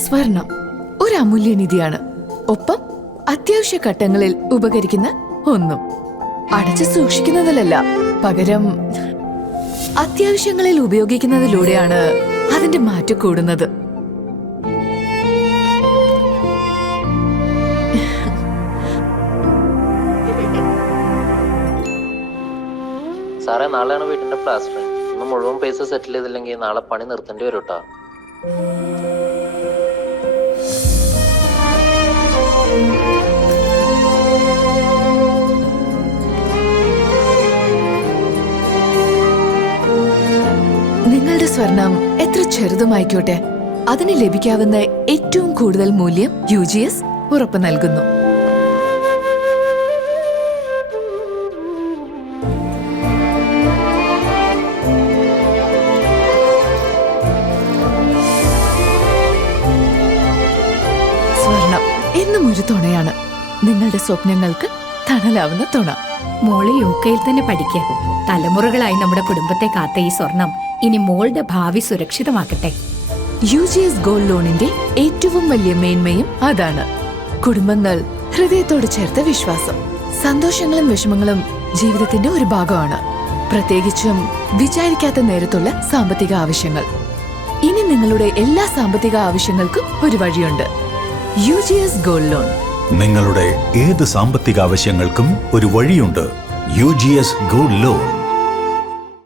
സ്വർണം ഒരു അമൂല്യനിധിയാണ്. ഒപ്പം അത്യാവശ്യ ഘട്ടങ്ങളിൽ ഉപകരിക്കുന്ന ഒന്നും. അടച്ചു സൂക്ഷിക്കുന്നതിലല്ല, പകരം അത്യാവശ്യങ്ങളിൽ ഉപയോഗിക്കുന്നതിലൂടെയാണ് അതിന്റെ മാറ്റം കൂടുന്നത്. സാറേ, നാളെയാണ് വീട്ടിന്റെ പ്ലാസ്റ്ററിങ്. ഇന്ന് മുഴുവൻ പൈസ സെറ്റിൽ ചെയ്തില്ലെങ്കിൽ നാളെ പണി നിർത്തേണ്ടി വരും കേട്ടോ. നിങ്ങളുടെ സ്വർണം എത്ര ചെറുതുമായിക്കോട്ടെ, അതിന് ലഭിക്കാവുന്ന ഏറ്റവും കൂടുതൽ മൂല്യം UGS ഉറപ്പു നൽകുന്നു. സ്വർണം എന്നും ഒരു തുണയാണ്. നിങ്ങളുടെ സ്വപ്നങ്ങൾക്ക് തണലാവുന്ന തുണ. മോള് UK തന്നെ പഠിക്കുക. തലമുറകളായി നമ്മുടെ കുടുംബത്തെ കാത്ത ഈ സ്വർണം ഇനി മോളുടെ ഭാവി സുരക്ഷിതമാക്കട്ടെ. UGS ഗോൾഡ് ലോണിന്റെ ഏറ്റവും വലിയ മേന്മയും അതാണ്. കുടുംബങ്ങൾ ഹൃദയത്തോട് ചേർത്ത വിശ്വാസം. സന്തോഷങ്ങളും വിഷമങ്ങളും ജീവിതത്തിന്റെ ഒരു ഭാഗമാണ്. പ്രത്യേകിച്ചും വിചാരിക്കാത്ത നേരത്തുള്ള സാമ്പത്തിക ആവശ്യങ്ങൾ. ഇനി നിങ്ങളുടെ എല്ലാ സാമ്പത്തിക ആവശ്യങ്ങൾക്കും ഒരു വഴിയുണ്ട്. UGS gold loan. നിങ്ങളുടെ ഏത് സാമ്പത്തിക ആവശ്യങ്ങൾക്കും ഒരു വഴിയുണ്ട്. UGS gold loan.